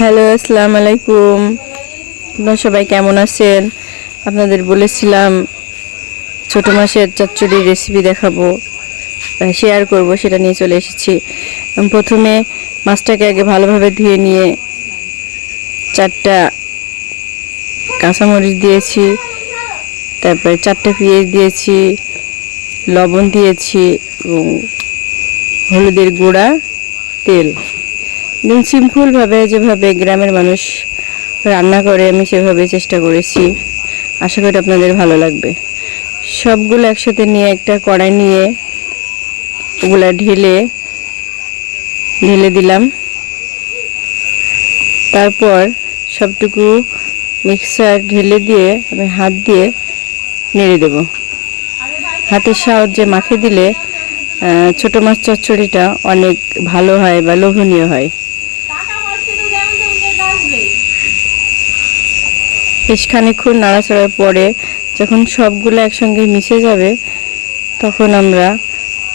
Hello, আসসালামু আলাইকুম। আপনারা সবাই কেমন আছেন? আপনাদের বলেছিলাম ছোট মাছের চচ্চড়ি রেসিপি দেখাবো, শেয়ার করব, সেটা নিয়ে চলে এসেছি। প্রথমে মাছটাকে আগে ভালোভাবে ধুয়ে নিয়ে 4টা কাঁচামরিচ দিয়েছি, তারপরে 4টা পেঁয়াজ দিয়েছি, লবণ দিয়েছি এবং হলুদের গুঁড়া, তেল। একদম সিম্পলভাবে যেভাবে গ্রামের মানুষ রান্না করে আমি সেভাবে চেষ্টা করেছি। আশা করি আপনাদের ভালো লাগবে। সবগুলো একসাথে নিয়ে একটা কড়াই নিয়ে ওগুলা ঢেলে দিলাম। তারপর সবটুকু মিক্সার ঢেলে দিয়ে আমি হাত দিয়ে নেড়ে দেব। হাতের সাহায্যে মাখে দিলে ছোট মাছ চচ্চড়িটা অনেক ভালো হয় বা লোভনীয় হয়। বেশ খানিকক্ষণ নাড়াচাড়ার পরে যখন সবগুলো একসঙ্গে মিশে যাবে তখন আমরা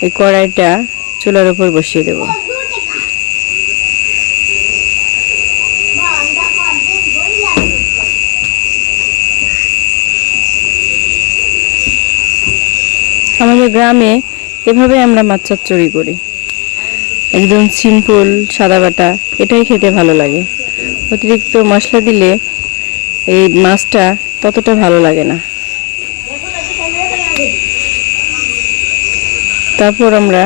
এই কড়াইটা চুলার উপর বসিয়ে দেব। আমাদের গ্রামে এভাবে আমরা মাছ চচ্চড়ি করি, একদম সিম্পল সাদাবাটা। এটাই খেতে ভালো লাগে। অতিরিক্ত মশলা দিলে এই মাছটা ততটা ভালো লাগে না। তারপর আমরা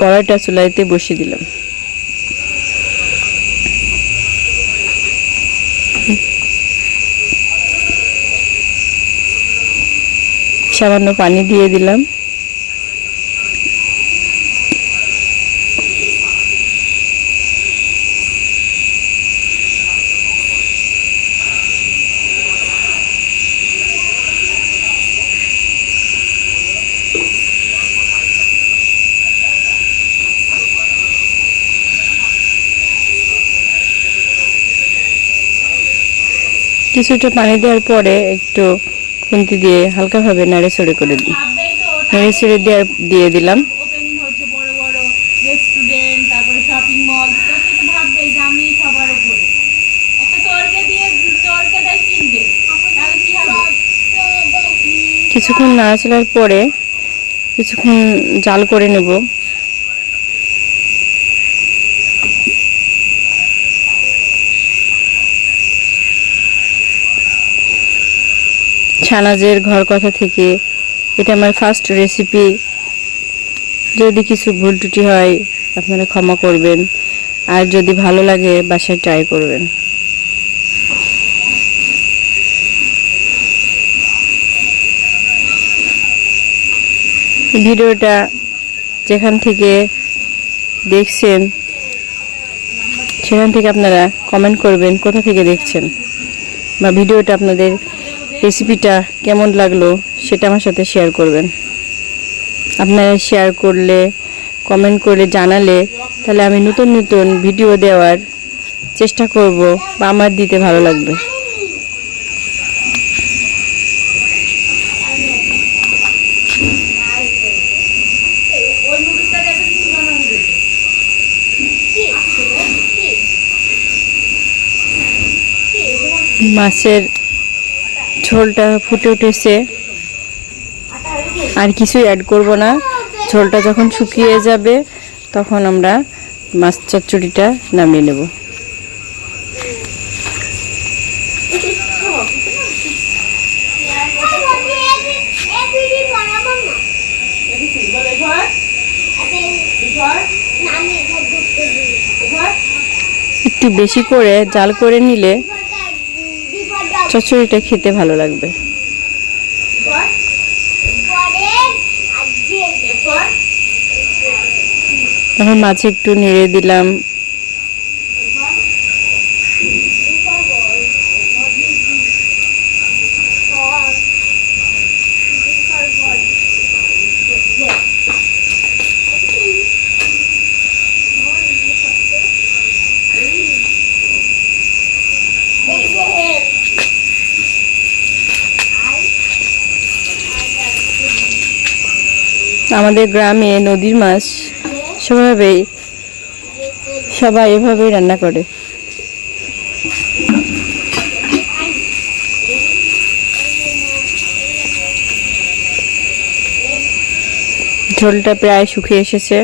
কড়াইটা চুলাইতে বসিয়ে দিলাম। সামান্য পানি দিয়ে দিলাম। কিছুটা পানি দেওয়ার পরে একটু খুন্তি দিয়ে হালকাভাবে নেড়েচড়ে করে দিই। নেড়েচড়ে দিয়ে দিলাম। কিছুক্ষণ নাড়াচাড়ার পরে কিছুক্ষণ জাল করে নেব। ছানাজের ঘর কথা থেকে এটা আমার ফার্স্ট রেসিপি। যদি কিছু ভুল ত্রুটি হয় আপনারা ক্ষমা করবেন, আর যদি ভালো লাগে বাসায় ট্রাই করবেন। ভিডিওটা যেখান থেকে দেখছেন সেখান থেকে আপনারা কমেন্ট করবেন কোথা থেকে দেখছেন, বা ভিডিওটা আপনাদের রেসিপিটা কেমন লাগলো সেটা আমার সাথে শেয়ার করবেন। আপনারা শেয়ার করলে, কমেন্ট করে জানালে তাহলে আমি নতুন নতুন ভিডিও দেওয়ার চেষ্টা করব, বা আমার দিতে ভালো লাগবে। মাছের ঝোলটা ফুটে উঠেছে, আর কিছুই অ্যাড করব না। ঝোলটা যখন শুকিয়ে যাবে তখন আমরা মাছ চচ্চড়িটা নামিয়ে নেব। একটু বেশি করে জাল করে নিলে চচ্চড়িটা খেতে ভালো লাগবে। এখন মাছে একটু নেড়ে দিলাম। আমাদের গ্রামে নদীর মাছ স্বভাবেই সবাই এভাবেই রান্না করে। ঝোলটা প্রায় শুকিয়ে এসেছে।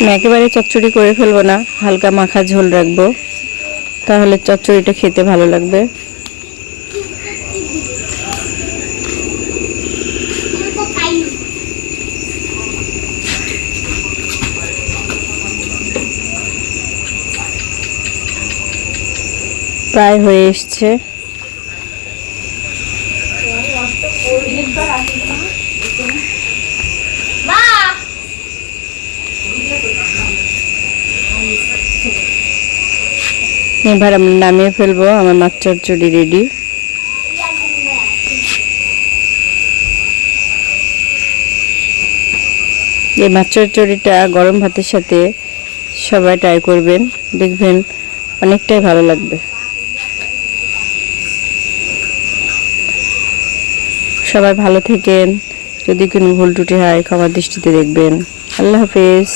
আমি একেবারে চচ্চড়ি করে ফেলবো না, হালকা মাখা ঝোল রাখবো, তাহলে চচ্চড়িটা খেতে ভালো লাগবে। প্রায় হয়ে এসছে। এবার আমরা নামিয়ে ফেলবো। আমার মাছ চচ্চড়ি রেডি। এই মাছ চচ্চড়িটা গরম ভাতের সাথে সবাই ট্রাই করবেন, দেখবেন অনেকটাই ভালো লাগবে। সবাই ভালো থেকেন, যদি কোনো ভুল ত্রুটি হয় ক্ষমার দৃষ্টিতে দেখবেন। আল্লাহ হাফেজ।